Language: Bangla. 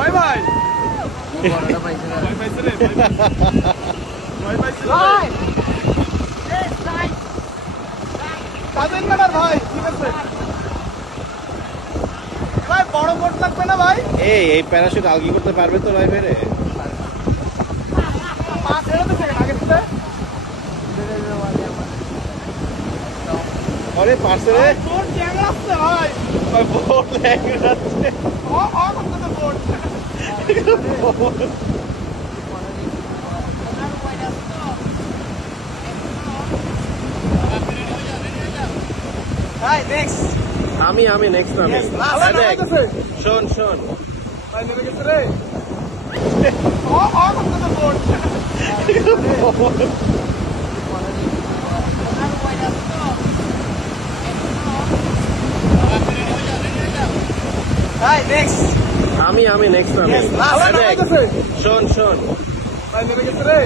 ভাই ভাই বড়টা পাইছে না। ভাই পাইছে রে ভাই পাইছে ভাই কাজের ম্যাডার ভাই ঠিক আছে ভাই বড় বোট লাগবে না ভাই এই প্যারাশুট আলগি করতে পারবে তো ভাই মেরে? পা ছেড়ে তো সেকেন্ড আগে দিতে আরে পারছে রে তোর চ্যাংড়া আসছে ভাই ভাই বোট লেগে যাচ্ছে করতে তো বোট ভাই নেক্সট আমি নেক্সট আমি ভাই দেখ নামাইতেছে শোন ভাই নেমে গেছে রে করতে তো বোট ভাই নেক্সট আমি নেক্সট আমি ভাই দেখ নামাইতেছে শোন ভাই নেমে গেছে রে